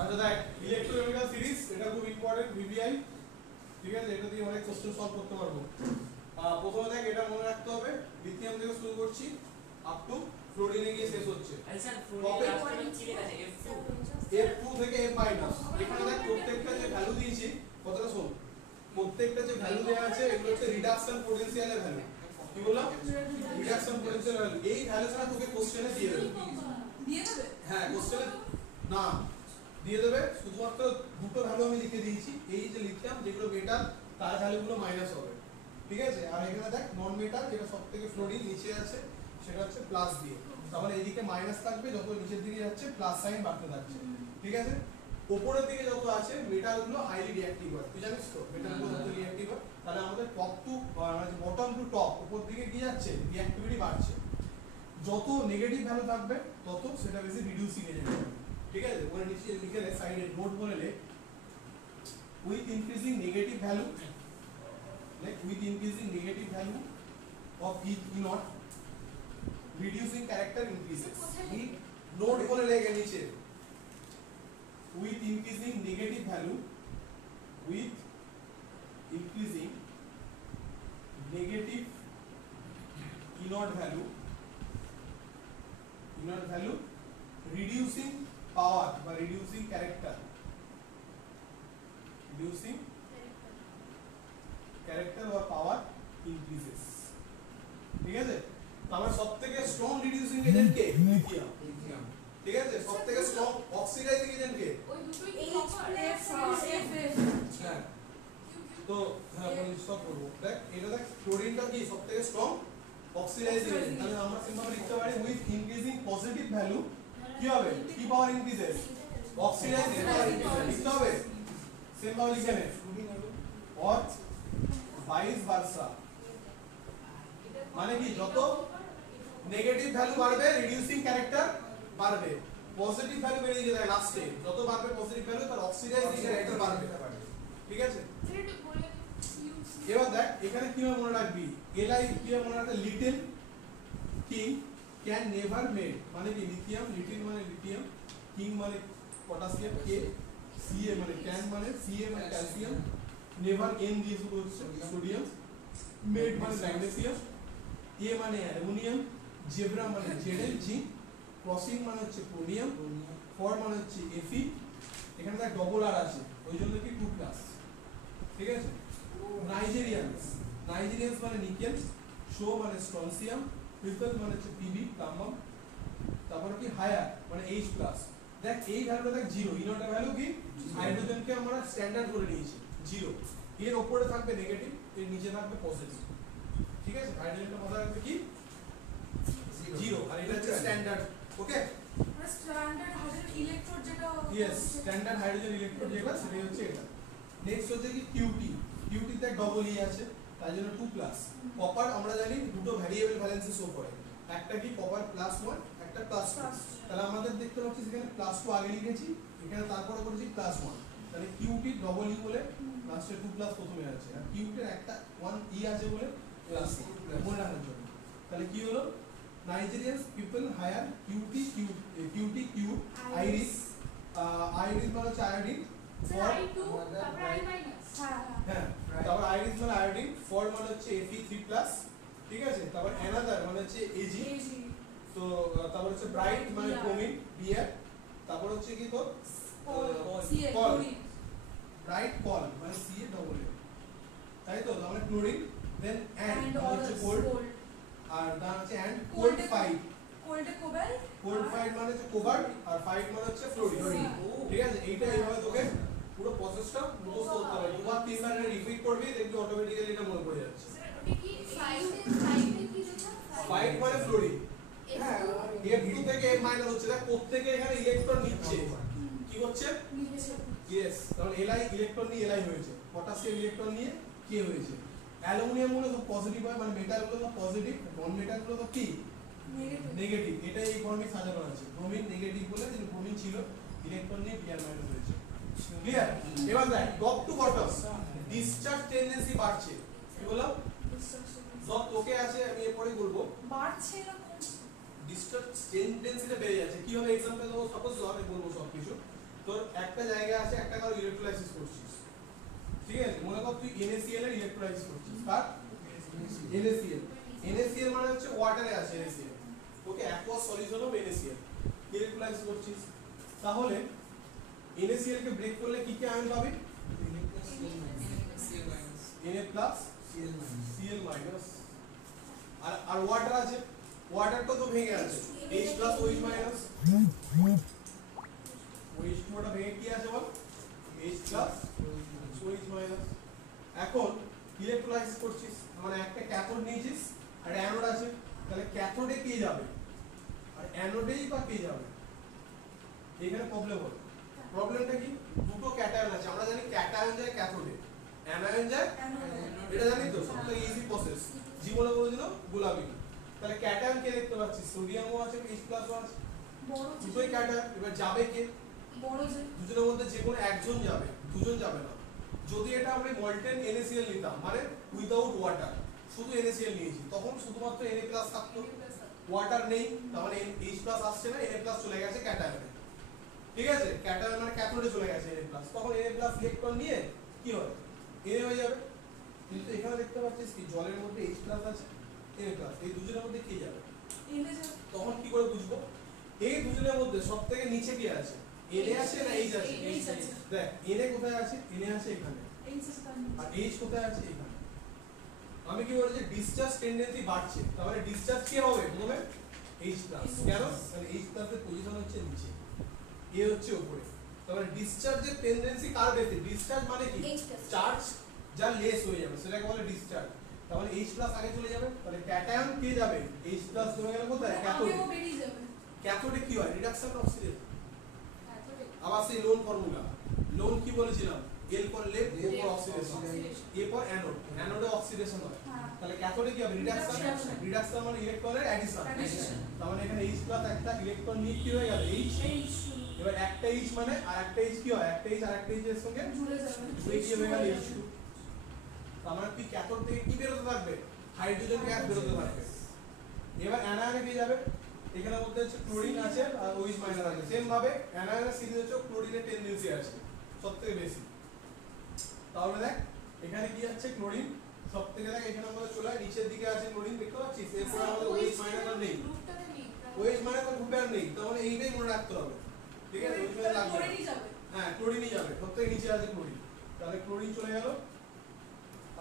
আচ্ছা দেখ electrochemical series এটা খুব ইম্পর্টেন্ট ভিভিআই, ঠিক আছে? এটা দিয়ে অনেক কোশ্চেন সলভ করতে পারবো। প্রথমে দেখ এটা মনে রাখতে হবে, লিথিয়াম থেকে শুরু করছি আপ টু ফ্লোরিনে গিয়ে শেষ হচ্ছে। স্যার ফ্লোরিন লাস্টে কি লেখা আছে F2 থেকে F মাইনাস। এখানে দেখ প্রত্যেকটা যে ভ্যালু দিয়েছি, কথাটা শোন, প্রত্যেকটা যে ভ্যালু দেওয়া আছে এগুলো হচ্ছে রিডাকশন পটেনশিয়ালের ভ্যালু। কি বললাম? Reduction potential value. এই ভ্যালুটা তোকে কোশ্চেনে দিয়ে দেবে। হ্যাঁ কোশ্চেনে না দিয়ে দেবে, শুধুমাত্র দুটো ভ্যালু আমি লিখে দিয়েছি। এই যে লিথিয়াম যেগুলো মেটাল তার ভ্যালুগুলো মাইনাস হবে, ঠিক আছে? আর এখানে দেখ নন মেটাল যেটা সবথেকে ফ্লোরিন নিচে আছে সেটা হচ্ছে প্লাস দিয়ে, তাহলে এইদিকে মাইনাস থাকবে, যত নিচের দিকে যাচ্ছে প্লাস সাইন বাড়তে থাকছে, ঠিক আছে? উপরের দিকে যত আছে মেটালগুলো হাইলি রিঅ্যাক্টিভ হয়, তুই জানিস তো মেটালগুলো যত রিঅ্যাক্টিভ হয়, তাহলে আমাদের টপ টু মানে বটম টু টপ উপর দিকে কি যাচ্ছে রিঅ্যাক্টিভিটি বাড়ছে। যত নেগেটিভ ভ্যালু থাকবে তত সেটা বেশি রিডিউসিং এজেন্ট হবে, ঠিক আছে? ওখানে নিচে লিখে নে, সাইডে নোট বলে নে, with increasing negative value, like with increasing negative value of each E naught, reducing character increases. Note বলে লেগে নিচে, with increasing negative value, with increasing negative E naught value, E naught value, reducing power বা reducing character, reducing character or power increases, ঠিক আছে? তাহলে সবথেকে strong reducing agent কে? Lithium, ঠিক আছে? সবথেকে স্ট্রং অক্সিডাইজিং এজেন্ট কে? ওই দুটোই হ্যাঁ তো হ্যাঁ বলি স্টপ করব। দেখ এটা দেখ ক্লোরিনটা কি সবথেকে স্ট্রং অক্সিডাইজিং এজেন্ট, তাহলে আমরা সিম্পলি লিখতে পারি উইথ ইনক্রিজিং পজিটিভ ভ্যালু কি হবে? কি পাওয়ার ইনক্রিজেস? অক্সিডাইজিং পাওয়ার ইনক্রিজেস, লিখতে হবে সেম ভাবে লিখে নে, অর ভাইস ভার্সা। মানে কি যত নেগেটিভ ভ্যালু বাড়বে রিডিউসিং ক্যারেক্টার বাড়বে, পজিটিভ ভ্যালু বেড়ে যায় লাস্টে, যত বাড়বে পজিটিভ ভ্যালু তার অক্সিডাইজিং ক্যারেক্টার বাড়বে, ঠিক আছে? এবার দেখ এখানে কিভাবে মনে রাখবি, এলআই কিভাবে মনে রাখতে, little king can never made, মানে কি লিথিয়াম, লিটল মানে লিথিয়াম, কিং মানে পটাশিয়াম, কে সিএ মানে ক্যান মানে সিএ মানে ক্যালসিয়াম, নেভার এন দিয়ে শুরু হচ্ছে সোডিয়াম, মেড মানে ম্যাগনেসিয়াম, এ মানে অ্যালুমিনিয়াম, জেব্রা মানে জেডএল জিঙ্ক, ক্রসিং মানে হচ্ছে ক্রোমিয়াম, ফর মানে হচ্ছে এফি, এখানে দেখ ডবল আর আছে ওই জন্য কি 2 প্লাস, ঠিক আছে? নাইজেরিয়ানস, নাইজেরিয়ানস মানে নিকেল, শো মানে স্ট্রনসিয়াম, ট্রিপল মানে হচ্ছে পিবি প্লাম্বাম, তারপর কি হায়ার মানে এইচ প্লাস। দেখ এই ভ্যালুটা দেখ 0, ইনটের ভ্যালু কি হাইড্রোজেনকে আমরা স্ট্যান্ডার্ড করে নিয়েছি 0, এর উপরে থাকবে নেগেটিভ, এর নিচে থাকবে পজিটিভ, ঠিক আছে? হাইড্রোজেনটা মাথায় রাখবে কি 0, আর এটা হচ্ছে স্ট্যান্ডার্ড, ওকে? স্ট্যান্ডার্ড হাইড্রোজেন ইলেকট্রোড যেটা ইয়েস স্ট্যান্ডার্ড হাইড্রোজেন ইলেকট্রোড যেটা সেটাই হচ্ছে এটা। নেক্সট হচ্ছে কি কিউটি, কিউটিতে ডবল ই আছে তাই জন্য 2 প্লাস। কপার আমরা জানি দুটো ভ্যারিয়েবল ভ্যালেন্সি শো করে, একটা কি কপার +1 একটা +2, তাহলে আমাদের দেখতে পাচ্ছি এখানে +2 আগে লিখেছি, এখানে তারপরে করেছি +1, তাহলে কিউটি ডবল ই বলে লাস্টে 2 প্লাস প্রথমে আছে, আর কিউটির একটা 1 ই আছে বলে প্লাস মনে রাখার জন্য। তাহলে কি হলো, নাইজেরিয়ানস পিপল হায়ার কিউটি কিউটি কিউ আইরিস, আইরিস মানে হচ্ছে আয়োডিন, ফর তারপর আই মাইনাস হ্যাঁ তারপর আইরিস মানে আয়োডিন, ফর মানে হচ্ছে Fe3+, ঠিক আছে? তারপর অ্যানাদার মানে হচ্ছে এজি, তো তারপর হচ্ছে ব্রাইট মানে ব্রোমিন বিআর, তারপর হচ্ছে কি তো কল, ব্রাইট কল মানে সিএ ডবল এ, তাই তো? তাহলে ক্লোরিন, দেন অ্যান্ড মানে হচ্ছে কোল্ড, আর দান হচ্ছে অ্যান্ড কোল্ড ফাইট, কোল্ডে কোবাল্ট, কোল্ড ফাইট মানে হচ্ছে কোবাল্ট, আর ফাইট মানে হচ্ছে ফ্লোরিন, ঠিক আছে? এইটা এইভাবে তোকে পুরো প্রসেসটা মুখস্থ করতে হবে, দুবার তিনবার এটা রিপিট করবি, দেখবি অটোমেটিক্যালি এটা মনে পড়ে যাচ্ছে। ওটা কি ফাইটে কি যেটা ফাইট মানে ফ্লোরিন, হ্যাঁ F2 থেকে F মাইনাস হচ্ছে, দেখ প্রত্যেককে এখানে ইলেকট্রন নিচ্ছে, কি হচ্ছে নিচে, ইয়েস, কারণ Li ইলেকট্রন নিয়ে Li হয়েছে, পটাশিয়াম ইলেকট্রন নিয়ে K হয়েছে, অ্যালুমিনিয়াম গুলো সব পজিটিভ হয়, মানে মেটাল গুলো সব পজিটিভ, নন মেটাল গুলো তো কি নেগেটিভ, এটা এই ফর্মে সাজানো আছে, ব্রোমিন নেগেটিভ বলে যে ব্রোমিন ছিল, ইলেকট্রন নিয়ে Br মাইনাস হয়েছে, ক্লিয়ার? এবার দেখ top to bottom discharge tendency বাড়ছে, কি বললাম? সব তোকে আছে আমি এরপরে বলবো, বাড়ছে না ডিসচার্জ টেন্ডেন্সিটা বেড়ে যাচ্ছে, কিভাবে एग्जांपल দেবো, সাপোজ আমি বলবো সবকিছু। তো তোর একটা জায়গা আছে একটা কারো ইলেকট্রোলাইসিস করছিস, ঠিক আছে? মনে কর তুই NaCl এর ইলেকট্রোলাইসিস করছিস, কার? NaCl। NaCl মানে হচ্ছে ওয়াটারে আছে NaCl, okay aqueous solution of NaCl electrolysis করছিস। তাহলে NaCl কে ব্রেক করলে কি কি আয়ন পাবি? Na+, Cl-। আর ওয়াটার আছে, ওয়াটারটা তো ভেঙে আছে, H+, OH-। OH পুরোটা ভেঙে কি আছে বল? H+, OH-। এখন ইলেকট্রোলাইসিস করছিস, মানে একটা ক্যাথোড নিয়েছিস আর অ্যানোড আছে, তাহলে ক্যাথোডে কে যাবে আর অ্যানোডেই বা কে যাবে? এখানে প্রবলেম হলো। প্রবলেমটা কি? দুটো ক্যাটায়ন আছে, আমরা জানি ক্যাটায়ন যায় ক্যাথোডে, অ্যানায়ন যায়, এটা জানি তো, সবথেকে ইজি প্রসেস। জীবনে বলেছিল গোলাপি। তাহলে ক্যাটায়ন কে দেখতে পাচ্ছিস? সোডিয়ামও আছে, H+ও আছে, দুটোই ক্যাটায়ন। এবার যাবে কে? দুজনের মধ্যে যে কোনো একজন যাবে, দুজন যাবে না। যদি এটা আমরা মল্টেন NaCl নিতাম, মানে উইদাউট ওয়াটার, শুধু NaCl নিয়েছি, তখন শুধুমাত্র Na+ থাকতো, ওয়াটার নেই, তার মানে H+ আসছে না, Na+ চলে গেছে ক্যাটায়নে, ঠিক আছে? ক্যাটায়ন মানে ক্যাথোডে চলে গেছে Na+, তখন Na+ ইলেকট্রন নিয়ে কি হয়? Na হয়ে যাবে। কিন্তু এখানে দেখতে পাচ্ছিস কি জলের মধ্যে H+ আছে, Na+, এই দুজনের মধ্যে কি যাবে? তখন কি করে বুঝবো? এই দুজনের মধ্যে সবথেকে নিচে কি আছে? Na আছে না H আছে? দেখ Na কোথায় আছে? Na আছে এখানে, আর H কোথায় আছে? এখানে। আমি কি বলেছি? ডিসচার্জ টেন্ডেন্সি বাড়ছে, তাহলে ডিসচার্জ কি হবে? প্রথমে H+। কেন? মানে H+ এর পজিশন হচ্ছে নিচে, A হচ্ছে উপরে, তাহলে ডিসচার্জের টেন্ডেন্সি কার বেশি? ডিসচার্জ মানে কি? চার্জ যা লেস হয়ে যাবে সেটাকে বলে ডিসচার্জ। তাহলে H+ আগে চলে যাবে, তাহলে ক্যাটায়ন কে যাবে? H+ চলে গেল কোথায়? ক্যাথোডে। ক্যাথোডে কি হয়? Reduction oxidation. আবার সেই লোন ফর্মুলা, লোন কি বলেছিলাম? L for left, O for oxidation, A for anode, অ্যানোডে অক্সিডেশন হয়। তাহলে ক্যাথোডে কি হবে? রিডাকশন। রিডাকশন মানে ইলেকট্রনের অ্যাডিশন। তার মানে এখানে H+ একটা ইলেকট্রন নিয়ে কি হয়ে গেল? H। এবার একটা H মানে আর একটা H কি হয়? একটা H আর একটা H এর সঙ্গে জুড়ে গিয়ে হয়ে গেল H2। তার মানে কি ক্যাথোড থেকে কি বেরোতে থাকবে? হাইড্রোজেন গ্যাস বেরোতে থাকবে। এবার অ্যানায়নে কি যাবে? এখানে মধ্যে হচ্ছে ক্লোরিন আছে আর OH- আছে, সেম ভাবে অ্যানায়নের সিরিজ হচ্ছে ক্লোরিনের টেন্ডেন্সি আছে সবথেকে বেশি। তাহলে দেখ এখানে কি আছে? ক্লোরিন সবথেকে, দেখ এখানে আমাদের চলে নিচের দিকে আছে ক্লোরিন, দেখতে পাচ্ছিস? এরপর আমাদের OH- আর নেই, OH- তো গ্রুপে আর নেই, তাহলে এইটাই মনে রাখতে হবে, ঠিক আছে? OH- লাগবে, হ্যাঁ ক্লোরিনই যাবে, সবথেকে নিচে আছে ক্লোরিন, তাহলে ক্লোরিন চলে গেল।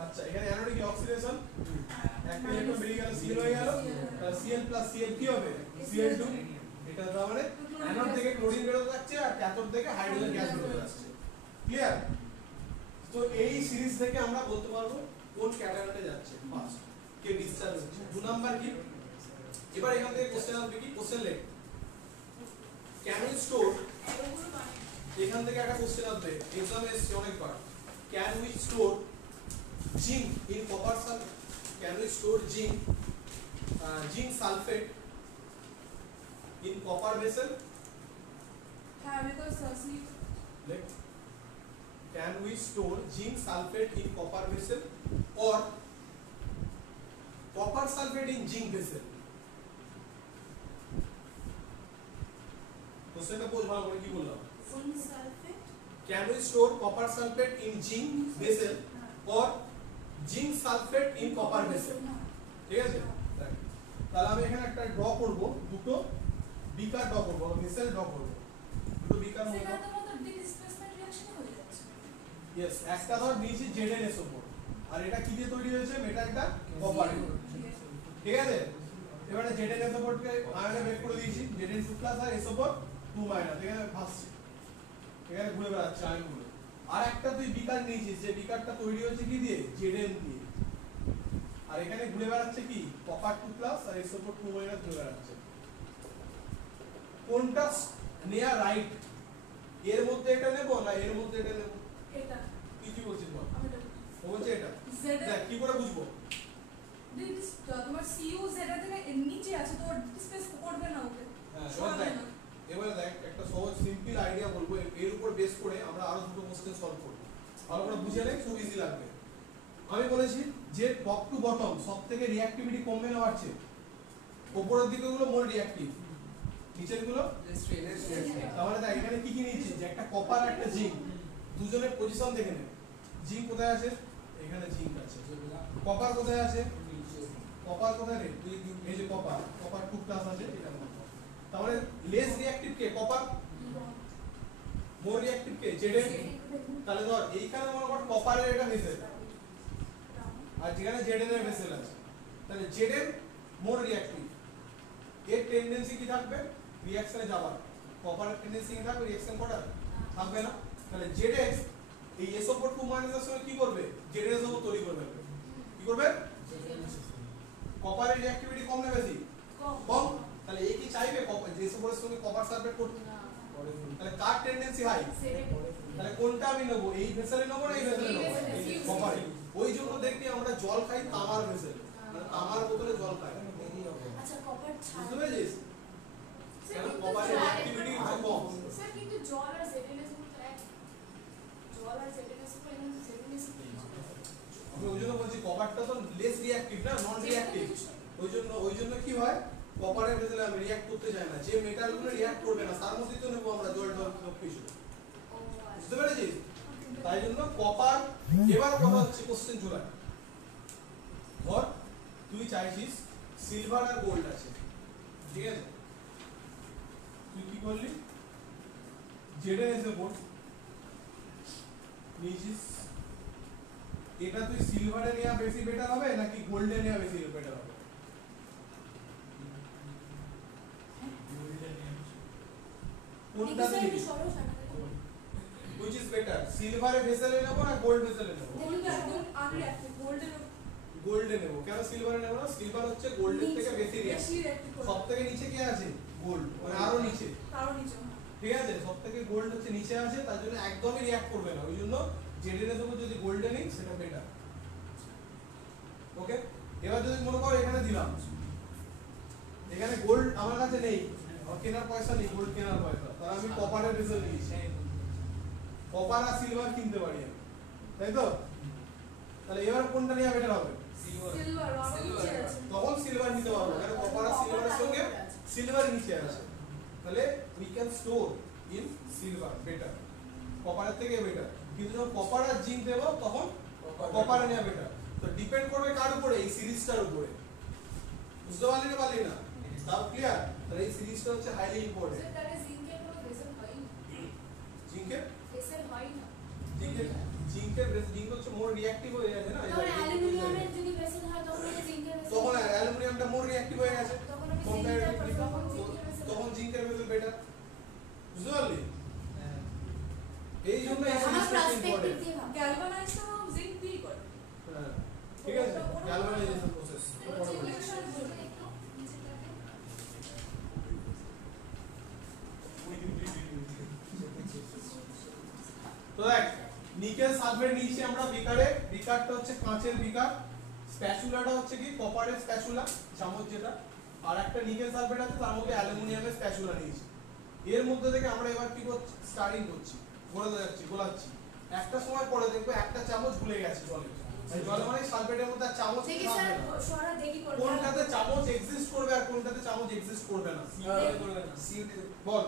আচ্ছা এখানে অ্যানোডে কি অক্সিডেশন, একটা ইলেকট্রন বেরিয়ে গেল, Cl হয়ে গেল, তাহলে Cl + Cl কি হবে? Cl2। এটা তার মানে অ্যানোড থেকে ক্লোরিন বেরোতে যাচ্ছে আর ক্যাথোড থেকে হাইড্রোজেন গ্যাস বেরোতে যাচ্ছে। ক্লিয়ার? তো এই সিরিজ থেকে আমরা বলতে পারবো কোন ক্যাটায়নে যাচ্ছে ফার্স্ট, কে ডিসচার্জ হচ্ছে। 2 নাম্বার কি? এবার এখান থেকে কোশ্চেন আসবে কি? কোশ্চেন লেখ, ক্যান উই স্টোর, এখান থেকে একটা কোশ্চেন আসবে, एग्जाम এসছে অনেকবার। Can we store zinc in copper sulphate, can we store zinc sulphate in copper vessel? Can we store zinc sulfate in copper vessel or copper sulfate in zinc vessel? কোশ্চেনটা বোঝ ভালো করে, কি বললাম? Can we store copper sulfate in zinc vessel or zinc sulfate in copper vessel? ঠিক আছে? তাহলে আমি এখানে একটা ড্র করব, দুটো বিকার ড্র করব, ভেসেল ড্র করব, দুটো বিকার মধ্যে यस একটা ধর নিচে ZnSO4 আর এটা কি দিয়ে তৈরি হয়েছে? মেটালটা কপার, ঠিক আছে? এবারে ZnSO4 কে আয়নে ব্রেক করে দিয়েছি, Zn2+ আর SO4 2- এখানে ভাসছে, এখানে ঘুরে বেড়াচ্ছে আয়নগুলো। আর একটা তুই বিকার নিয়েছিস, যে বিকারটা তৈরি হয়েছে কি দিয়ে? Zn দিয়ে, আর এখানে ঘুরে বেড়াচ্ছে কি? কপার 2+ আর SO4 2- ঘুরে বেড়াচ্ছে। কোনটা নেয়া রাইট? এর মধ্যে এটা নেব না এর মধ্যে এটা নেব? এটা। তুই কি বলছিস বল? আমি এটা ও বলছে এটা। দেখ কি করে বুঝবো? তোমার CU যেটা থেকে নিচে আছে তো স্পেস করবে না ওকে। হ্যাঁ এবারে দেখ একটা সহজ সিম্পল আইডিয়া বলবো, এর উপর বেস করে আমরা আরো দুটো কোশ্চেন সলভ করব। ভালো করে বুঝে নে, খুব ইজি লাগবে। আমি বলেছি যে টপ টু বটম সবথেকে রিঅ্যাক্টিভিটি কমবে না বাড়ছে? উপরের দিকে গুলো মোর রিঅ্যাক্টিভ, নিচের গুলো। তাহলে দেখ এখানে কি কি নিয়েছি যে একটা কপার আর একটা জিঙ্ক দুজনের পজিশন দেখে নেব জিঙ্ক কোথায় আছে এখানে জিঙ্ক আছে কপার কোথায় আছে কপার কোথায় রে এই যে কপার 2+ আছে এটা তাহলে লেস রিঅ্যাক্টিভ কে কপার মোর রিঅ্যাক্টিভ কে জেডে তাহলে ধর এইখানে মনে কর কপারের এটা ভেসেল আর যেখানে জেডেন এর ভেসেল আছে তাহলে জেডেন মোর রিঅ্যাক্টিভ এর টেন্ডেন্সি কি থাকবে রিঅ্যাকশনে যাবার কপারের টেন্ডেন্সি কি থাকবে রিঅ্যাকশন করার থাকবে না তাহলে জেডেন এই SO4 2 এর সঙ্গে কি করবে জেডেন এর সঙ্গে তৈরি করবে কি করবে কপারের রিঅ্যাক্টিভিটি কম না বেশি কম তাহলে এই কি চাইবে কপার যে SO4 এর সঙ্গে কপার সালফেট করতে তাহলে কার টেন্ডেন্সি হাই তাহলে কোনটা আমি নেব এই ভেসেলে নেব না এই ভেসেলে নেব কপারে ওই জন্য দেখি আমরা জল খাই তামার ভেসেলে মানে তামার বোতলে জল খাই আচ্ছা কপার বুঝতে পেরেছিস কারণ কপারের অ্যাক্টিভিটি কম স্যার কিন্তু জল আর জেডএনএস গুলো তো এক জল আর জেডএনএস গুলো কিন্তু জেডএনএস আমি ওই জন্য বলছি কপারটা তো লেস রিঅ্যাক্টিভ না নন রিঅ্যাক্টিভ ওই জন্য কি হয় কপারের ভেতরে আমি রিঅ্যাক্ট করতে চাই না যে মেটালগুলো রিঅ্যাক্ট করবে না তার মধ্যেই তো নেব আমরা জল কিছু বুঝতে পেরেছিস তাই জন্য কপার এবার কথা হচ্ছে কোশ্চেন চলে ধর তুই চাইছিস সিলভার আর গোল্ড আছে ঠিক আছে তুই কি করলি জেডএনএস নিয়েছিস এটা তুই সিলভারে নেওয়া বেশি বেটার হবে নাকি গোল্ডে নেওয়া বেশি বেটার হবে কোনটা নিবি which is better সিলভারে ভেসেলে নেব না গোল্ড ভেসেলে নেব গোল্ডে নেব কেন সিলভারে নেব না সিলভার হচ্ছে গোল্ডের থেকে বেশি রিঅ্যাক্টিভ সবথেকে নিচে কি আছে গোল্ড মানে আরো নিচে ঠিক আছে সবথেকে গোল্ড হচ্ছে নিচে আছে তার জন্য একদমই রিঅ্যাক্ট করবে না ওই জন্য জেডএনএস উপর যদি গোল্ডে নিই সেটা বেটার ওকে এবার যদি মনে করো এখানে দিলাম এখানে গোল্ড আমার কাছে নেই আর কেনার পয়সা নেই গোল্ড কেনার পয়সা তাহলে আমি কপারের ভেসেল নিয়েছি কপার আর সিলভার কিনতে পারি আমি তাই তো তাহলে এবার কোনটা নেওয়া বেটার হবে তখন সিলভার নিতে পারবো কারণ কপার আর সিলভারের সঙ্গে সিলভার নিচে আছে তাহলে we can store in silver better কপারের থেকে বেটার কিন্তু যখন কপার আর জিঙ্ক দেব তখন কপারে নেওয়া বেটার তো ডিপেন্ড করবে কার উপরে এই সিরিজটার উপরে বুঝতে পারলি না তাও ক্লিয়ার তাহলে এই সিরিজটা হচ্ছে হাইলি ইম্পর্টেন্ট জিঙ্কের জিঙ্ক হচ্ছে মোর রিঅ্যাক্টিভ হয়ে গেছে না অ্যালুমিনিয়ামের যদি ভেসেল হয় তখন জিঙ্কের তখন অ্যালুমিনিয়ামটা মোর রিঅ্যাক্টিভ হয়ে গেছে তখন জিঙ্কের ভেসেল বেটার বুঝতে পারলি এই জন্য এই সিরিজটা ইম্পর্টেন্ট গ্যালভানাইজেশন অফ জিঙ্ক কি করে ঠিক আছে গ্যালভানাইজেশন প্রসেস তো দেখ নিকেল সালফেট নিয়েছি আমরা বিকারে বিকারটা হচ্ছে কাঁচের বিকার স্প্যাচুলাটা হচ্ছে কি কপারের স্প্যাচুলা চামচ যেটা আর একটা নিকেল সালফেট আছে তার মধ্যে অ্যালুমিনিয়ামের স্প্যাচুলা নিয়েছি এর মধ্যে থেকে আমরা এবার কি করছি স্টারিং করছি গোলাচ্ছি একটা সময় পরে দেখবো একটা চামচ ভুলে গেছে জলে জল মানে সালফেটের মধ্যে চামচ কোনটাতে চামচ এক্সিস্ট করবে আর কোনটাতে চামচ এক্সিস্ট করবে না বল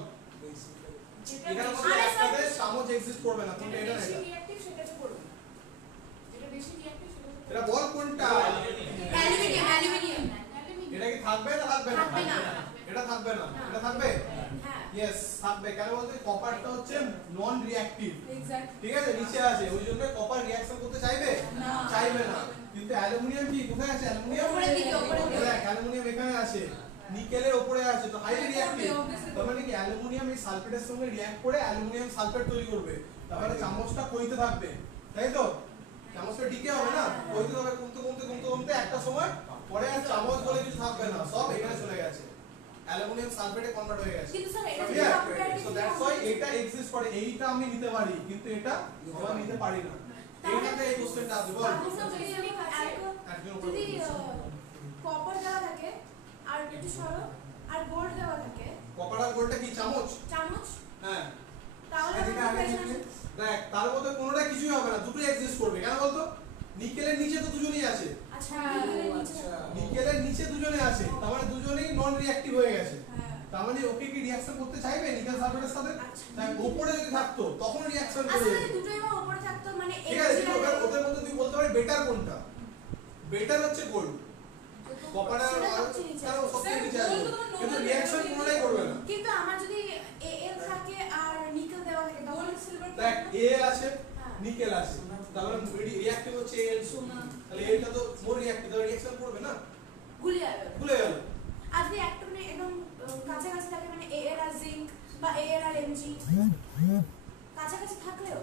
এখানে মধ্যে একটাতে চামচ এক্সিস্ট করবে না কোনটা এটা বেশি রিঅ্যাক্টিভ সেটাতে করবে যেটা বেশি রিঅ্যাক্টিভ সেটাতে এটা বল কোনটা অ্যালুমিনিয়াম এটা কি থাকবে না থাকবে না এটা থাকবে না এটা থাকবে হ্যাঁ यस থাকবে কেন বলতে কপারটা হচ্ছে নন রিঅ্যাক্টিভ এক্স্যাক্টলি ঠিক আছে নিচে আছে ওই জন্য কপার রিঅ্যাকশন করতে চাইবে চাইবে না কিন্তু অ্যালুমিনিয়াম কি কোথায় আছে অ্যালুমিনিয়াম উপরের দিকে দেখ অ্যালুমিনিয়াম এখানে আছে নিকেলের উপরে আছে তো হাইলি রিঅ্যাক্টিভ তার মানে কি অ্যালুমিনিয়াম এই সালফেটের সঙ্গে রিঅ্যাক্ট করে অ্যালুমিনিয়াম সালফেট তৈরি করবে তারপরে চামচটা কইতে থাকবে তাই তো চামচটা টিকে হবে না কইতে হবে কমতে একটা সময় পরে আর চামচ বলে কিছু থাকবে না সব এখানে চলে গেছে অ্যালুমিনিয়াম সালফেটে কনভার্ট হয়ে গেছে কিন্তু স্যার এটা সো দ্যাটস হোয়াই এটা এক্সিস্ট করে এইটা আমি নিতে পারি কিন্তু এটা আমরা নিতে পারি না এইটাতে এই কোশ্চেনটা আসবে বল যদি কপার দেওয়া থাকে আর একটু সরো আর গোল্ড দেওয়া থাকে কপার আর গোল্ডটা কি চামচ হ্যাঁ তাহলে দেখ তার মধ্যে কোনোটা কিছুই হবে না দুটোই এক্সিস্ট করবে কেন বলতো নিকেলের নিচে তো দুজনেই আছে আচ্ছা নিকেলের নিচে দুজনে আছে তার মানে দুজনেই নন রিঅ্যাক্টিভ হয়ে গেছে তার মানে ওকে কি রিঅ্যাকশন করতে চাইবে নিকেল সালফেটের সাথে তাই উপরে যদি থাকতো তখন রিঅ্যাকশন করে আসলে যেত। দুটোই আমার উপরে থাকতো মানে ঠিক আছে, কিন্তু এবার ওদের মধ্যে তুই বলতে পারবি বেটার কোনটা? বেটার হচ্ছে গোল্ড। কপার আর সেটা সবচেয়ে নিচে তারও আছে। সবচেয়ে নিচে আছে, gold তো তোমার কিন্তু normal রিঅ্যাকশন level কোনটাই করবে না। কিন্তু আমার যদি এল থাকে আর নিকেল দেওয়া থাকে তখন গোল্ড সিলভার দেখ এল আছে হ্যাঁ। নিকেল আছে, তাহলে রিঅ্যাক্টিভ হচ্ছে এল, সোনা তাহলে এটা তো মোর রিঅ্যাক্টিভ, তাহলে রিঅ্যাকশন করবে না, গুলি যাবে। ভুলে গেল। আর যদি একটা মানে একদম কাছাকাছি থাকে মানে এল আর জিঙ্ক বা এল আর এমজি কাছাকাছি থাকলেও